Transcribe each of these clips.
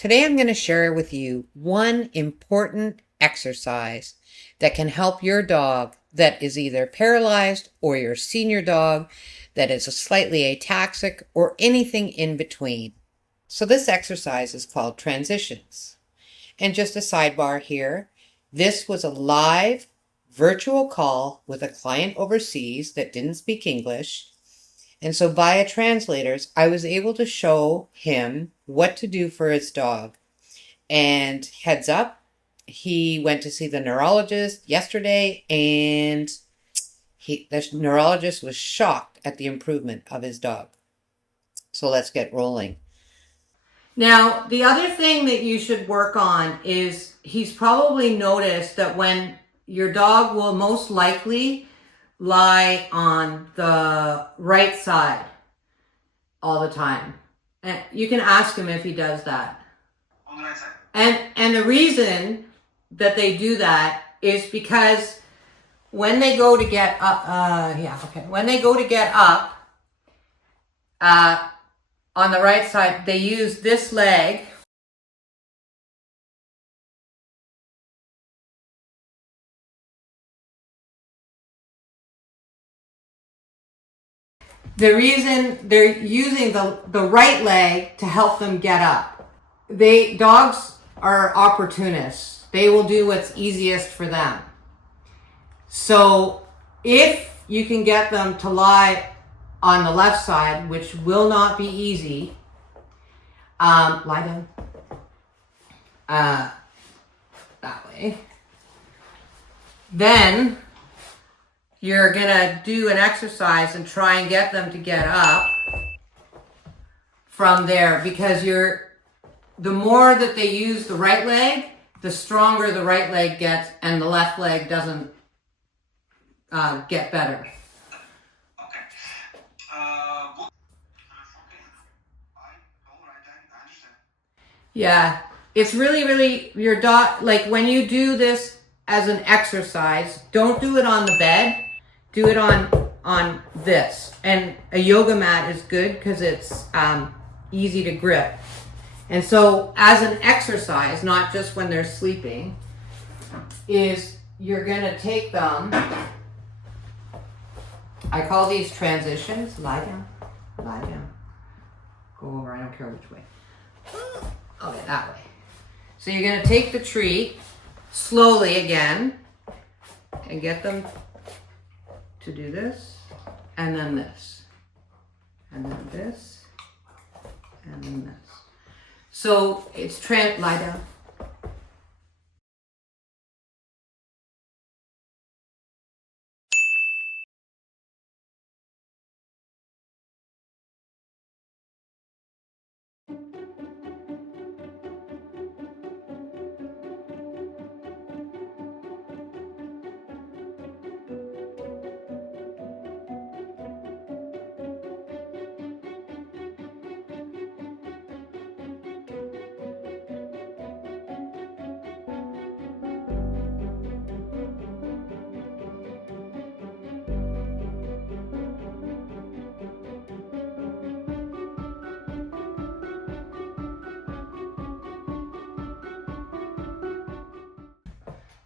Today I'm going to share with you one important exercise that can help your dog that is either paralyzed or your senior dog that is slightly ataxic or anything in between. So this exercise is called transitions. And just a sidebar here, this was a live virtual call with a client overseas that didn't speak English. And so via translators, I was able to show him what to do for his dog. And heads up, he went to see the neurologist yesterday, and the neurologist was shocked at the improvement of his dog. So let's get rolling. Now, the other thing that you should work on is he's probably noticed that when your dog will most likely lie on the right side all the time. And you can ask him if he does that. On the right side. And the reason that they do that is because when they go to get up, when they go to get up on the right side, they use this leg. The reason they're using the right leg to help them get up. Dogs are opportunists. They will do what's easiest for them. So if you can get them to lie on the left side, which will not be easy, lie down that way, then you're gonna do an exercise and try and get them to get up from there, because the more that they use the right leg, the stronger the right leg gets, and the left leg doesn't get better. Okay. Yeah, it's really your dog, like when you do this as an exercise, don't do it on the bed. Do it on this. And a yoga mat is good because it's easy to grip. And so as an exercise, not just when they're sleeping, is you're going to take them. I call these transitions. Lie down. Lie down. Go over. I don't care which way. Okay, that way. So you're going to take the treat slowly again and get them to do this, and then this, and then this, and then this. So it's lie down.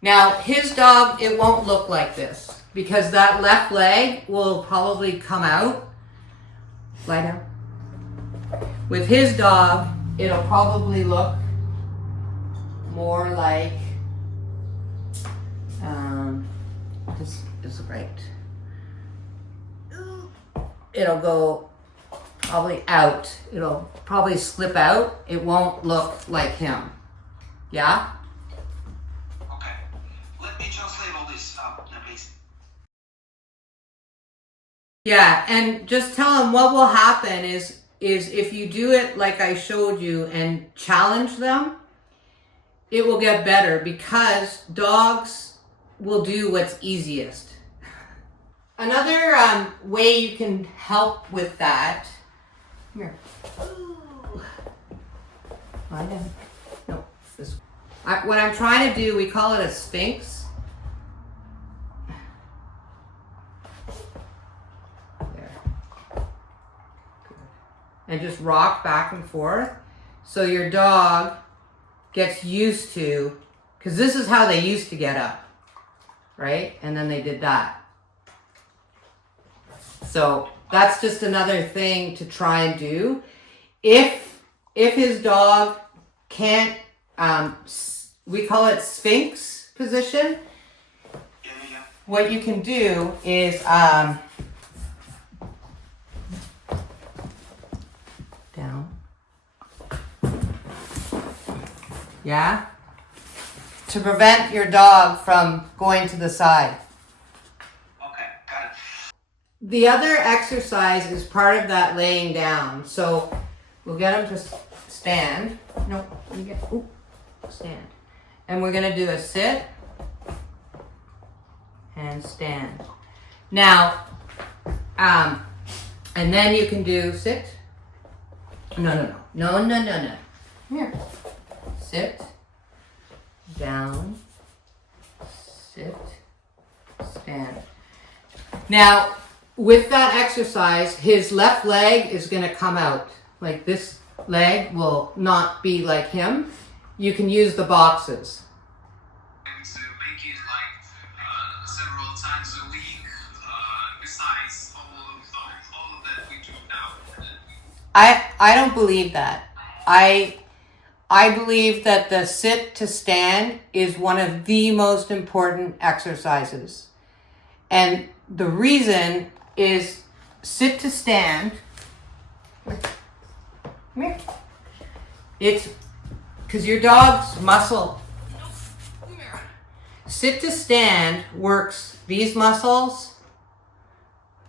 Now, his dog, it won't look like this because that left leg will probably come out. Lie down. With his dog, it'll probably look more like, this is right. It'll go probably out. It'll probably slip out. It won't look like him. Yeah? Let me translate all this up, please. Yeah, and just tell them what will happen is if you do it like I showed you and challenge them, it will get better because dogs will do what's easiest. Another way you can help with that, come here. Lie down. No, this way. What I'm trying to do, we call it a sphinx. And just rock back and forth. So your dog gets used to, because this is how they used to get up, right? And then they did that. So that's just another thing to try and do. If his dog can't, we call it Sphinx position. What you can do is down. Yeah? To prevent your dog from going to the side. Okay, got it. The other exercise is part of that laying down. So we'll get him to stand. No, stand. And we're going to do a sit and stand. Now, and then you can do sit. No. Here. Sit. Down. Sit. Stand. Now, with that exercise, his left leg is going to come out. Like this leg will not be like him. You can use the boxes. And to make it like several times a week, besides all of that we do now. I don't believe that. I believe that the sit to stand is one of the most important exercises. And the reason is sit to stand. Come here. It's because your dog's muscle. Sit to stand works these muscles,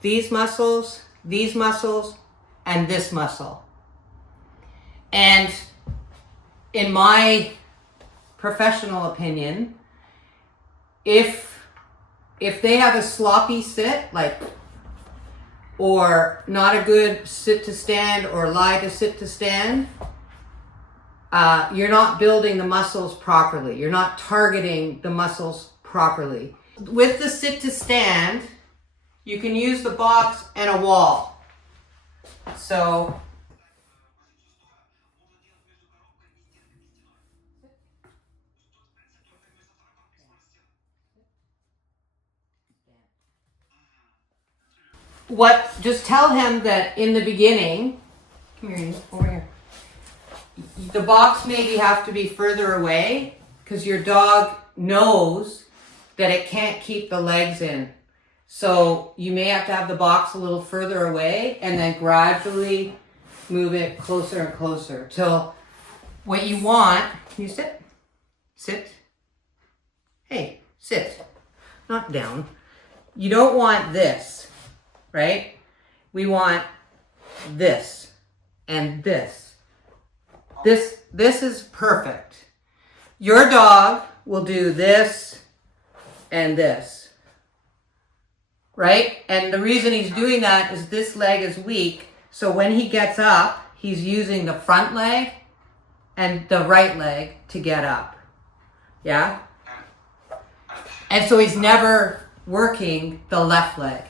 these muscles, these muscles, and this muscle. And in my professional opinion, if they have a sloppy sit, like, or not a good sit to stand or lie to sit to stand, you're not building the muscles properly. You're not targeting the muscles properly. With the sit to stand, you can use the box and a wall. So just tell him that in the beginning, come here, over here. The box maybe have to be further away because your dog knows that it can't keep the legs in. So you may have to have the box a little further away and then gradually move it closer and closer till what you want. Can you sit? Sit. Hey, sit. Not down. You don't want this, right? We want this and this. This is perfect. Your dog will do this and this, right? And the reason he's doing that is this leg is weak. So when he gets up, he's using the front leg and the right leg to get up. Yeah? And so he's never working the left leg.